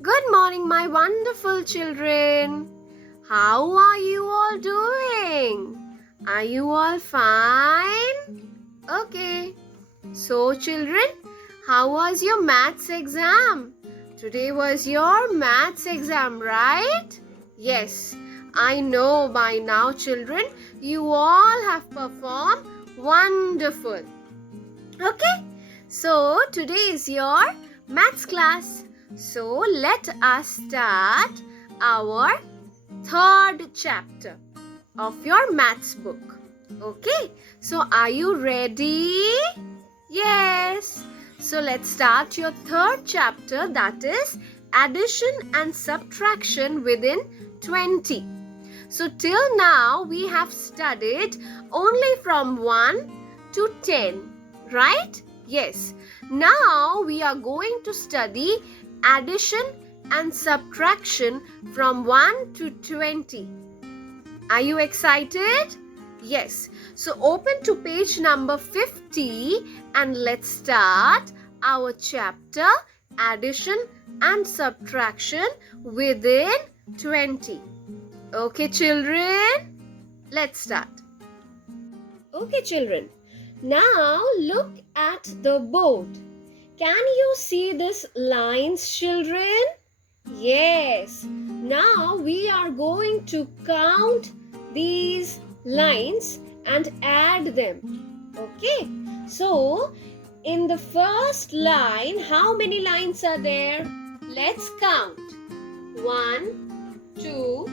Good morning, my wonderful children. How are you all doing? Are you all fine? Okay. So, children, how was your maths exam? Today was your maths exam, right? Yes, I know by now, children, you all have performed wonderful. Okay, so today is your maths class. So let us start our third chapter of your maths book. Okay, so are you ready? Yes. So let's start your third chapter, that is addition and subtraction within 20. So till now we have studied only from 1 to 10, right? Yes. Now we are going to study addition and subtraction from 1 to 20. Are you excited? Yes. So open to page number 50 and let's start our chapter addition and subtraction within 20. Okay, children, let's start. Okay, children, now look at the board. Can you see these lines, children? Yes. Now we are going to count these lines and add them. Okay. So, in the first line, how many lines are there? Let's count. 1, 2,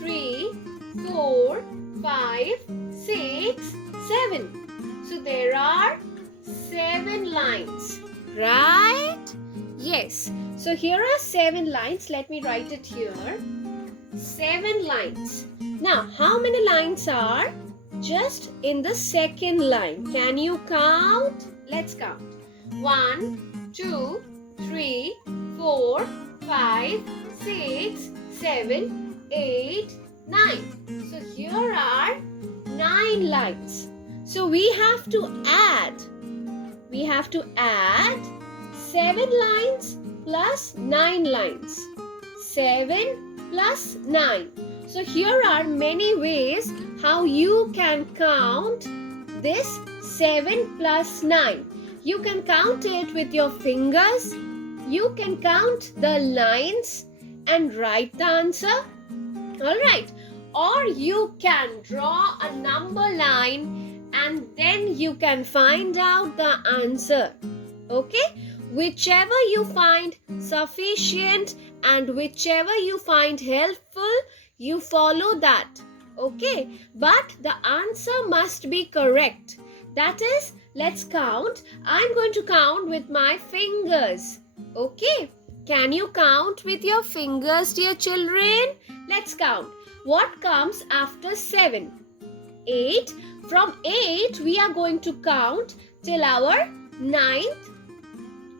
3, 4, 5, 6, 7. So there are 7 lines, right? Yes. So here are 7 lines. Let me write it here. 7 lines. Now, how many lines are just in the second line? Can you count? Let's count. 1, 2, 3, 4, 5, 6, 7, 8, 9. So here are 9 lines. So we have to add. We have to add 7 lines plus 9 lines. 7 plus 9. So here are many ways how you can count this 7 plus 9. You can count it with your fingers. You can count the lines and write the answer. Alright. Or you can draw a number line and then you can find out the answer. Okay? Whichever you find sufficient and whichever you find helpful, you follow that. Okay? But the answer must be correct. That is, let's count. I'm going to count with my fingers. Okay? Can you count with your fingers, dear children? Let's count. What comes after 7? 8. From 8, we are going to count till our 9th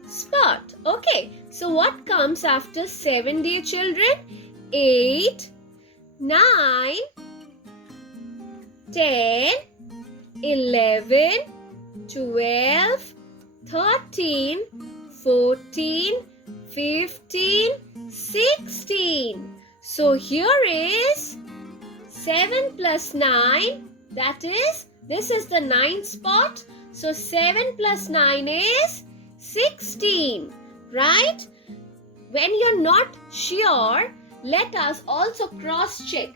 spot. Okay, so what comes after 7, dear children? 8, 9, 10, 11, 12, 13, 14, 15, 16. So here is 7 plus 9. That is, this is the 9th spot. So 7 plus 9 is 16, right? When you're not sure, let us also cross-check.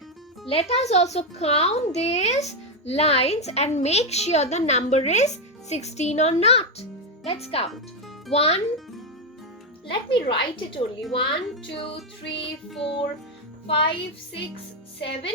Let us also count these lines and make sure the number is 16 or not. Let's count. 1, let me write it only. 1, 2, 3, 4, 5, 6, 7.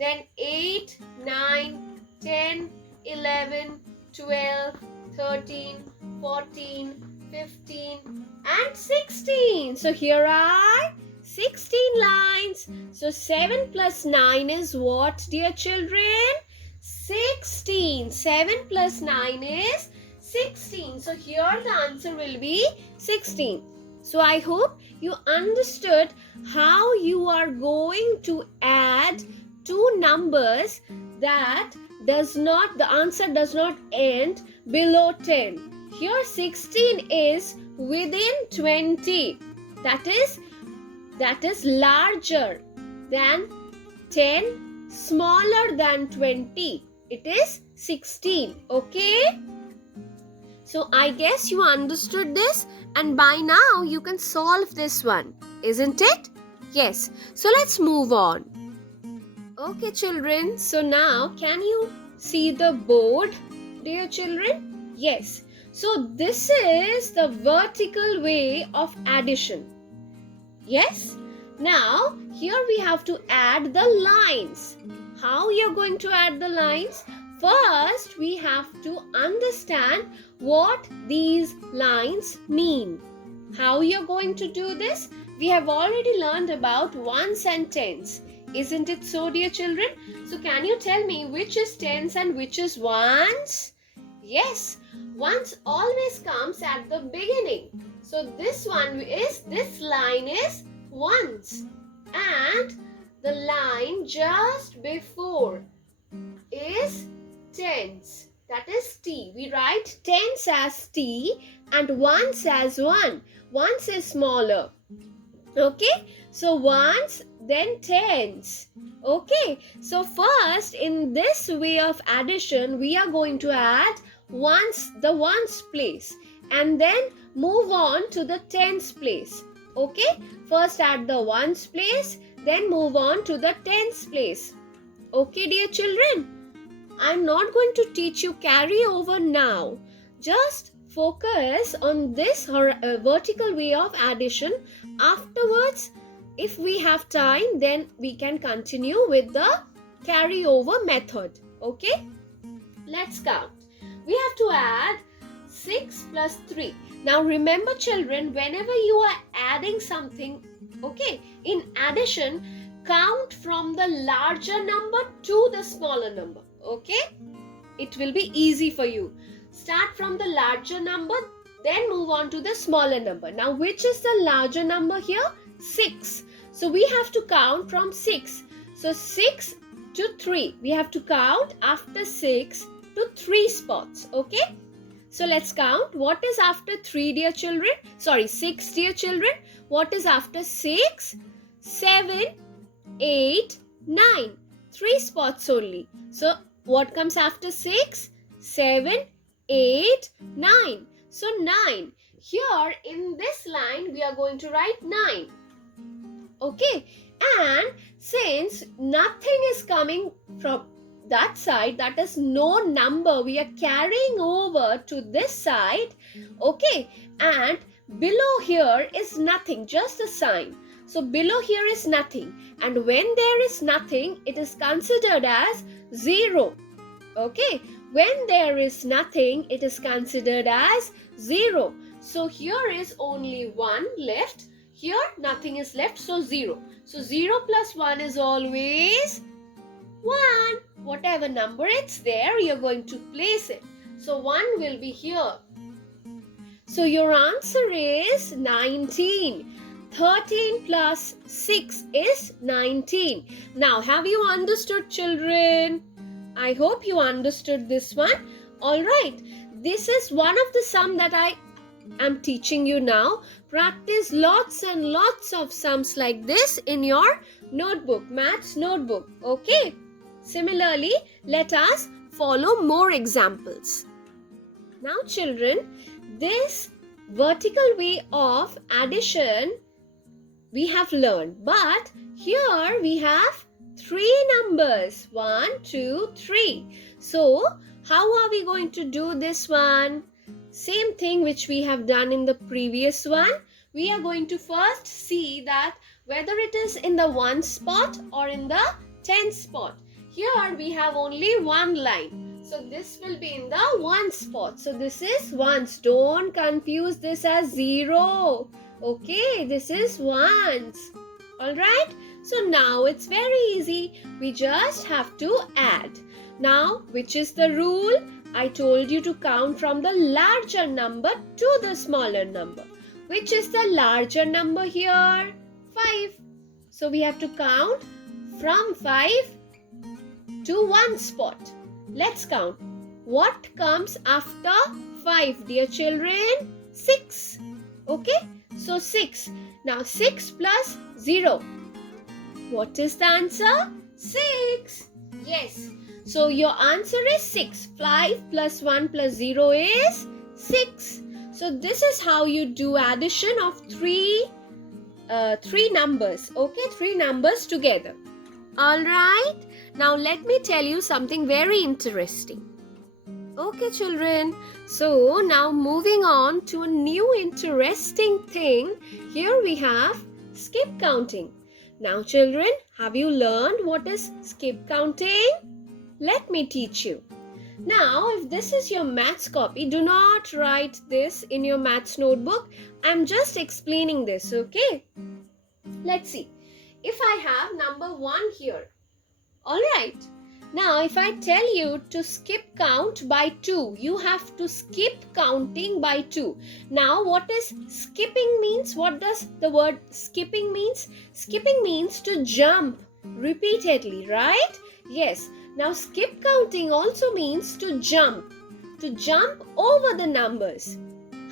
Then 8, 9, 10, 11, 12, 13, 14, 15 and 16. So here are 16 lines. So 7 plus 9 is what, dear children? 16. 7 plus 9 is 16. So here the answer will be 16. So I hope you understood how you are going to add two numbers that the answer does not end below 10. Here 16 is within 20. That is, that is larger than 10, smaller than 20. It is 16. Okay? So I guess you understood this, and by now you can solve this one, isn't it? Yes. So let's move on. Okay, children. So now can you see the board, dear children? Yes. So this is the vertical way of addition. Yes? Now here we have to add the lines. How you're going to add the lines? First, we have to understand what these lines mean. How you're going to do this? We have already learned about ones and tens. Isn't it so, dear children? So can you tell me which is tens and which is ones? Yes, ones always comes at the beginning. So this line is ones. And the line just before is tens. That is T. We write tens as T and ones as 1. Ones is smaller. Okay, so ones, then tens. Okay, so first in this way of addition, we are going to add the ones place and then move on to the tens place. Okay, first add the ones place, then move on to the tens place. Okay, dear children, I'm not going to teach you carry over now. Just focus on this vertical way of addition. Afterwards, if we have time, then we can continue with the carry over method. Okay? Let's count. We have to add 6 plus 3. Now remember, children, whenever you are adding something, okay, in addition, count from the larger number to the smaller number. Okay? It will be easy for you. Start from the larger number, then move on to the smaller number. Now, which is the larger number here? 6. So, we have to count from 6. So, 6 to 3. We have to count after 6 to 3 spots. Okay? So, let's count. What is after 3, dear children? Sorry, 6, dear children. What is after 6? 7, 8, 9. 3 spots only. So, what comes after 6? 7, 8, 9. So 9. Here in this line, we are going to write 9. Okay. And since nothing is coming from that side, that is no number, we are carrying over to this side. Okay. And below here is nothing, just a sign. So below here is nothing. And when there is nothing, it is considered as 0. Okay. When there is nothing, it is considered as 0. So here is only 1 left. Here nothing is left, so 0. So 0 plus 1 is always 1. Whatever number it's there, you're going to place it. So 1 will be here. So your answer is 19. 13 plus 6 is 19. Now, have you understood, children? I hope you understood this one. Alright, this is one of the sum that I am teaching you now. Practice lots and lots of sums like this in your notebook, maths notebook. Okay? Similarly, let us follow more examples. Now, children, this vertical way of addition we have learned. But here we have 3 numbers. 1, 2, 3. So, how are we going to do this one? Same thing which we have done in the previous one. We are going to first see that whether it is in the 1 spot or in the 10 spot. Here we have only one line. So, this will be in the 1 spot. So, this is ones. Don't confuse this as 0. Okay, this is ones. Alright? So now it's very easy. We just have to add. Now, which is the rule? I told you to count from the larger number to the smaller number. Which is the larger number here? 5. So we have to count from 5 to 1 spot. Let's count. What comes after 5, dear children? 6. Okay? So 6. Now 6 plus 0. What is the answer? 6. Yes. So your answer is 6. 5 plus 1 plus 0 is 6. So this is how you do addition of three numbers. Okay, 3 numbers together. Alright. Now let me tell you something very interesting. Okay, children. So now moving on to a new interesting thing. Here we have skip counting. Now children, have you learned what is skip counting? Let me teach you. Now, if this is your maths copy, do not write this in your maths notebook. I'm just explaining this, okay? Let's see. If I have number 1 here. Alright. Now, if I tell you to skip count by 2, you have to skip counting by 2. Now, what is skipping means? What does the word skipping means? Skipping means to jump repeatedly, right? Yes. Now, skip counting also means to jump over the numbers.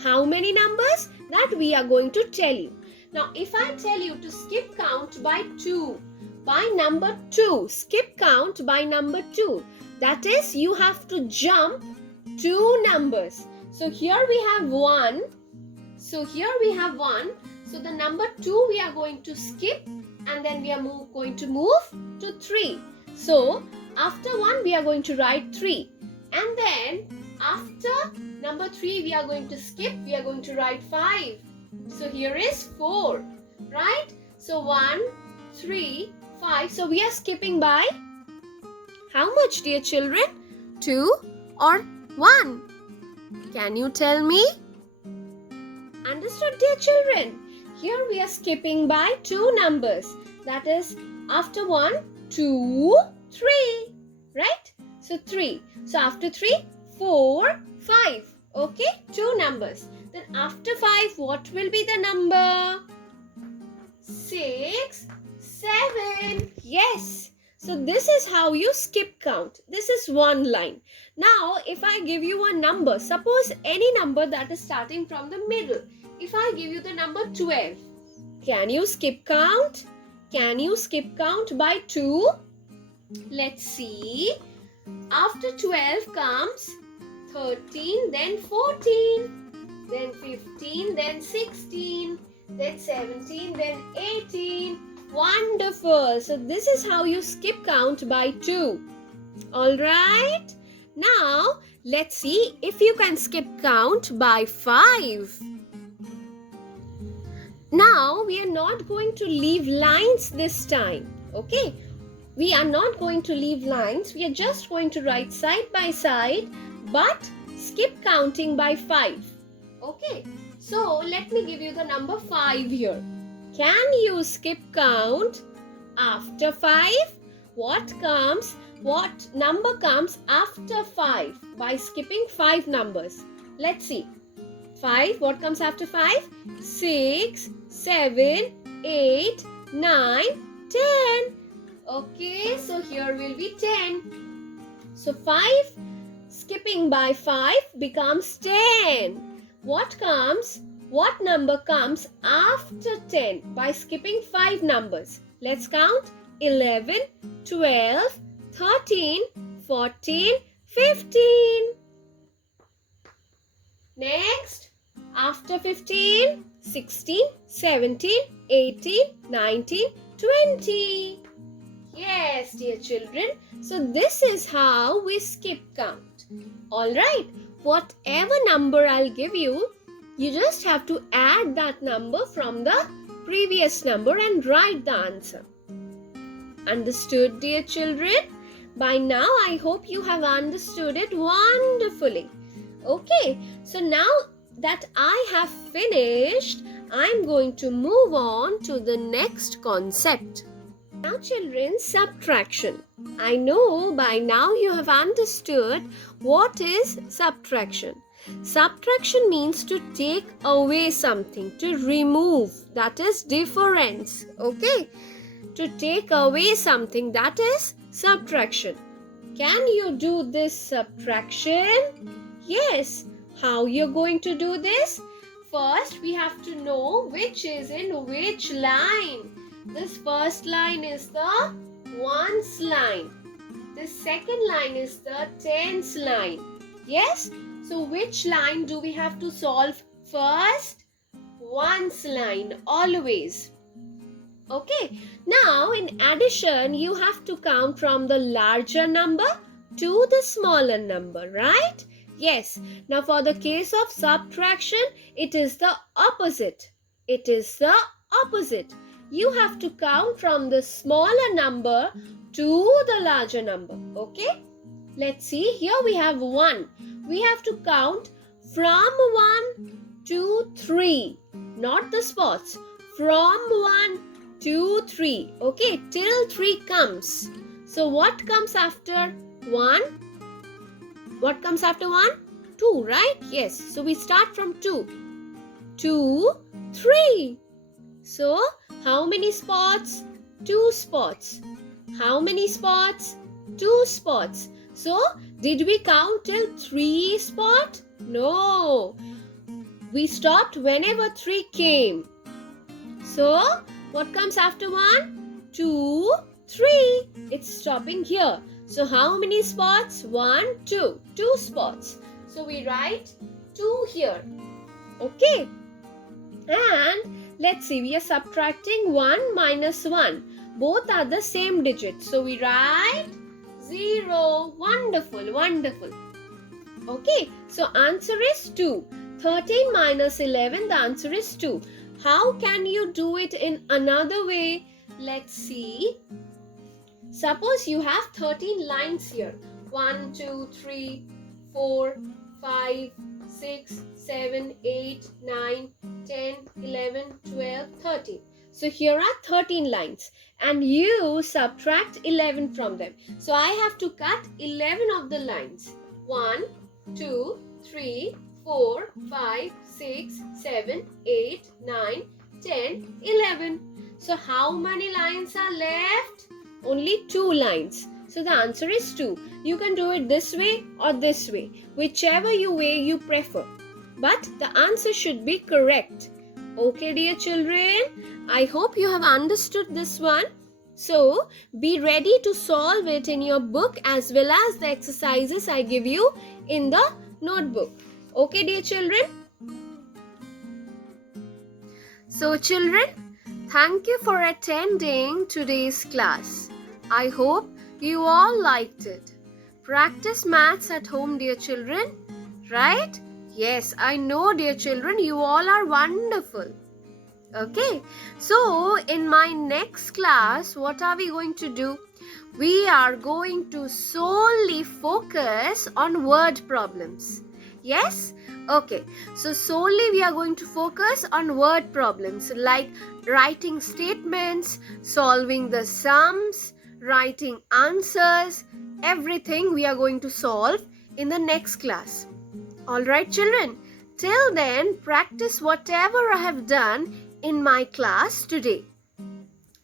How many numbers? That we are going to tell you. Now, if I tell you to skip count by 2, by number 2, skip count by number 2. That is, you have to jump 2 numbers. So, here we have 1. So, the number 2 we are going to skip and then we are going to move to 3. So, after 1 we are going to write 3. And then, after number 3 we are going to skip, we are going to write 5. So, here is 4. Right? So, 1, 3, 5. So, we are skipping by how much, dear children? 2 or 1? Can you tell me? Understood, dear children? Here we are skipping by 2 numbers. That is, after 1, 2, 3. Right? So, 3. So, after 3, 4, 5. Okay? 2 numbers. Then, after 5, what will be the number? 6, 7. Yes. So, this is how you skip count. This is one line. Now, if I give you a number, suppose any number that is starting from the middle. If I give you the number 12, can you skip count? Can you skip count by 2? Let's see. After 12 comes 13, then 14, then 15, then 16, then 17, then 18. Wonderful. So this is how you skip count by 2. Alright. Now, let's see if you can skip count by 5. Now, we are not going to leave lines this time. Okay. We are not going to leave lines. We are just going to write side by side, but skip counting by 5. Okay. So, let me give you the number 5 here. Can you skip count after 5? What number comes after 5 by skipping 5 numbers? Let's see. 5, what comes after 5? 6, 7, 8, 9, 10. Okay, so here will be 10. So 5 skipping by 5 becomes 10. What number comes after 10 by skipping 5 numbers? Let's count. 11, 12, 13, 14, 15. Next, after 15, 16, 17, 18, 19, 20. Yes, dear children. So this is how we skip count. Alright, whatever number I'll give you, you just have to add that number from the previous number and write the answer. Understood, dear children? By now, I hope you have understood it wonderfully. Okay, so now that I have finished, I'm going to move on to the next concept. Now, children, subtraction. I know by now you have understood what is subtraction. Subtraction means to take away something, to remove. That is difference. Okay? To take away something, that is subtraction. Can you do this subtraction? Yes. How you're going to do this? first we have to know which is in which line. This first line is the ones line. This second line is the tens line. Yes? So which line do we have to solve first? Ones line, always. Okay. Now in addition, you have to count from the larger number to the smaller number, right? Yes. Now for the case of subtraction, it is the opposite. It is the opposite. You have to count from the smaller number to the larger number. Okay? Let's see. Here we have 1. We have to count from 1 to 3. Not the spots. From 1 to 3. Okay? Till 3 comes. So what comes after 1? What comes after 1? 2, right? Yes. So we start from 2. 2, 3. So how many spots? 2 spots. How many spots? 2 spots. So did we count till 3 spot? No. We stopped whenever 3 came. So what comes after 1? 2, 3. It's stopping here. So how many spots? 1, 2. 2 spots. So we write 2 here. Okay. And let's see, we are subtracting 1 minus 1. Both are the same digit. So we write 0. Wonderful, wonderful. Okay. So answer is 2. 13 minus 11, the answer is 2. How can you do it in another way? Let's see. Suppose you have 13 lines here. 1, 2, 3, 4, 5, 6, 7, 8, 9, 10, 11, 12, 13. So here are 13 lines and you subtract 11 from them. So I have to cut 11 of the lines. 1, 2, 3, 4, 5, 6, 7, 8, 9, 10, 11. So how many lines are left? Only 2 lines. So the answer is 2. You can do it this way or this way, whichever way you prefer. But the answer should be correct. Okay, dear children, I hope you have understood this one. So be ready to solve it in your book as well as the exercises I give you in the notebook. Okay, dear children. So children, thank you for attending today's class. I hope you all liked it. Practice maths at home, dear children. Right? Yes, I know, dear children, you all are wonderful. Okay, so in my next class, what are we going to do? We are going to solely focus on word problems. Yes? Okay, so solely we are going to focus on word problems like writing statements, solving the sums, writing answers, everything we are going to solve in the next class. Alright children, till then practice whatever I have done in my class today.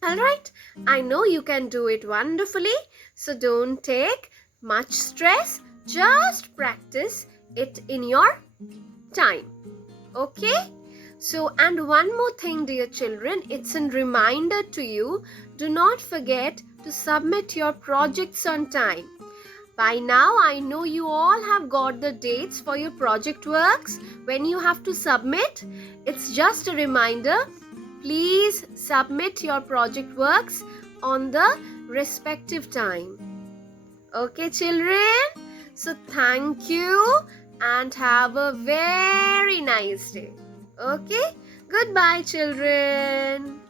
Alright, I know you can do it wonderfully, so don't take much stress, just practice it in your time. Okay? So, and one more thing, dear children, it's a reminder to you, do not forget to submit your projects on time. By now, I know you all have got the dates for your project works when you have to submit. It's just a reminder, please submit your project works on the respective time. Okay, children? So, thank you and have a very nice day. Okay? Goodbye, children.